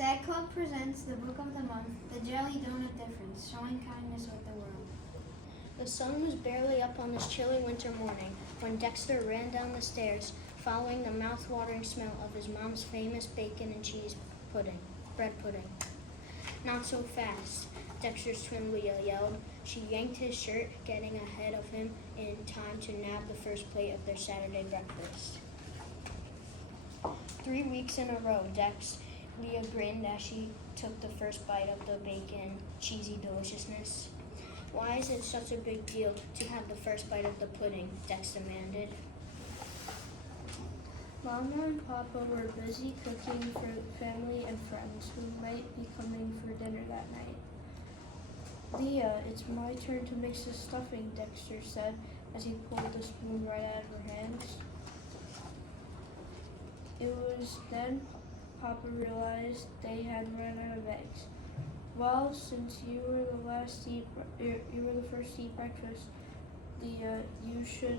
SADD Club presents the book of the month, The Jelly Donut Difference, Showing Kindness with the World. The sun was barely up on this chilly winter morning when Dexter ran down the stairs, following the mouth-watering smell of his mom's famous bacon and cheese bread pudding. "Not so fast," Dexter's twin Leah yelled. She yanked his shirt, getting ahead of him in time to nab the first plate of their Saturday breakfast. 3 weeks in a row, Leah grinned as she took the first bite of the bacon, cheesy deliciousness. "Why is it such a big deal to have the first bite of the pudding?" Dex demanded. Mama and Papa were busy cooking for family and friends who might be coming for dinner that night. "Leah, it's my turn to mix the stuffing," Dexter said as he pulled the spoon right out of her hands. It was then Papa realized they had run out of eggs. "Well, since you were the first to eat breakfast, Leah, you should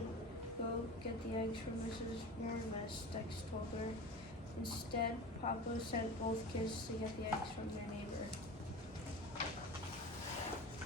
go get the eggs from Mrs. Mortimer's," Dex told her. Instead, Papa sent both kids to get the eggs from their neighbor.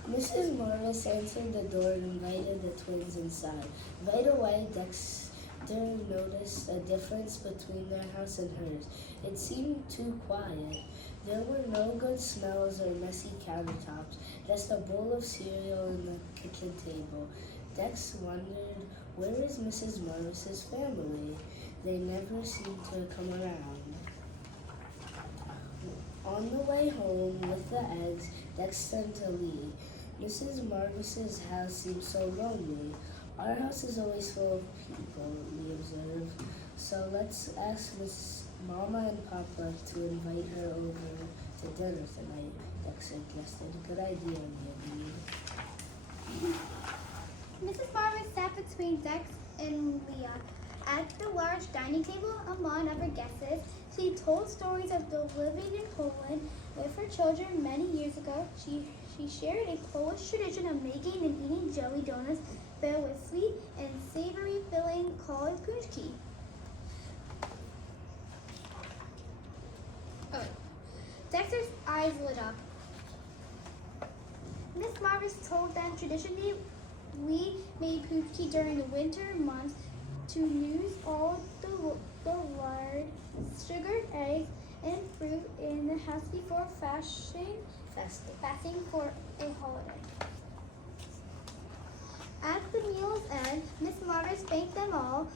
Mrs. Morris answered the door and invited the twins inside. Right away, Dexter noticed a difference between their house and hers. It seemed too quiet. There were no good smells or messy countertops, just a bowl of cereal on the kitchen table. Dex wondered, where is Mrs. Morris's family? They never seemed to come around. On the way home with the eggs, Dex turned to Lee. "Mrs. Morris's house seems so lonely. Our house is always full of people," Lee observed. "So let's ask Miss Mama and Papa to invite her over to dinner tonight," Dex suggested. "Good idea, Lee." Mrs. Marvis sat between Dex and Leah. At the large dining table among other guests, she told stories of the living in Poland with her children many years ago. She shared a Polish tradition of making and eating jelly donuts filled with sweet and savory filling called punchki. Dexter's eyes lit up. Miss Marvis told them traditionally we made punchki during the winter months to use all the lard, sugared eggs, and fruit in the house before fasting for a holiday. At the meal's end, Miss Marvis thanked them all.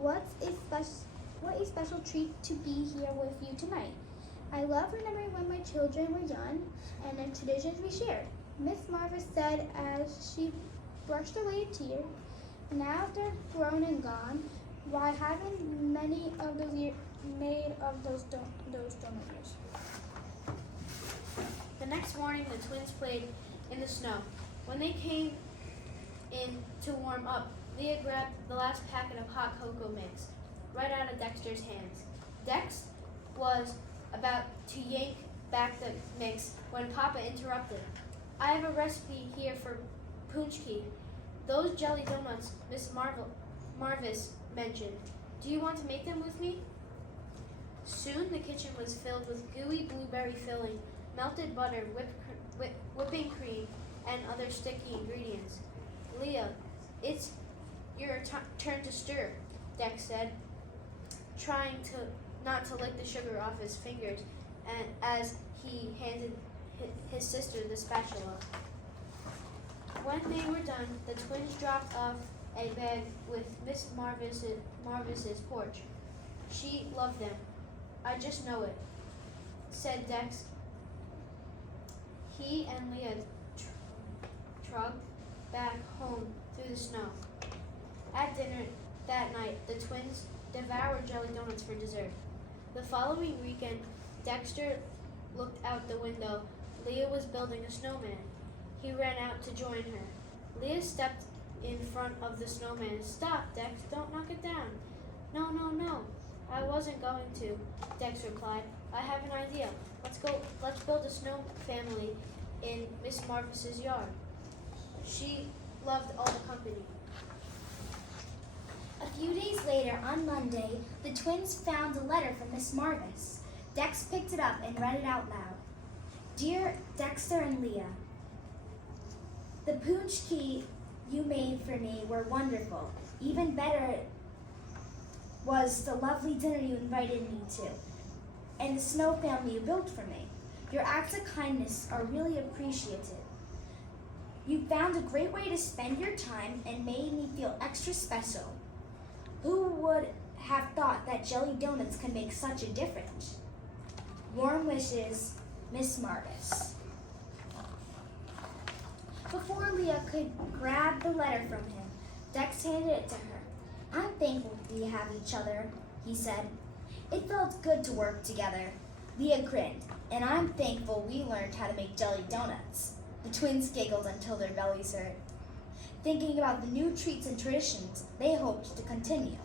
What a special treat to be here with you tonight. I love remembering when my children were young and the traditions we shared," Miss Marvis said as she brushed away a tear. "Now they're grown and gone. Why haven't many of those made of those donut years?" The next morning, the twins played in the snow. When they came in to warm up, Leah grabbed the last packet of hot cocoa mix right out of Dexter's hands. Dex was about to yank back the mix when Papa interrupted. "I have a recipe here for punchki, those jelly donuts Miss Marvis mentioned. Do you want to make them with me?" Soon the kitchen was filled with gooey blueberry filling, melted butter, whipping cream, and other sticky ingredients. "Leah, it's your turn to stir," Dex said, trying not to lick the sugar off his fingers, and as he handed his sister the spatula. When they were done, the twins dropped off a bag with Miss Marvis's porch. "She loved them. I just know it," said Dex. He and Leah trudged back home through the snow. At dinner that night, the twins devoured jelly donuts for dessert. The following weekend, Dexter looked out the window. Leah was building a snowman. He ran out to join her. Leah stepped in front of the snowman. "Stop, Dex, don't knock it down." No, I wasn't going to," Dex replied. "I have an idea. Let's build a snow family in Miss Marvis's yard." She loved all the company. A few days later, on Monday, the twins found a letter from Miss Marvis. Dex picked it up and read it out loud. Dear Dexter and Leah, the punchki you made for me were wonderful. Even better was the lovely dinner you invited me to, and the snow family you built for me. Your acts of kindness are really appreciated. You found a great way to spend your time and made me feel extra special. Who would have thought that jelly donuts could make such a difference? Warm wishes, Miss Marvis. Before Leah could grab the letter from him, Dex handed it to her. I'm thankful we have each other, he said. It felt good to work together. Leah grinned, and I'm thankful we learned how to make jelly donuts. The twins giggled until their bellies hurt, thinking about the new treats and traditions they hoped to continue.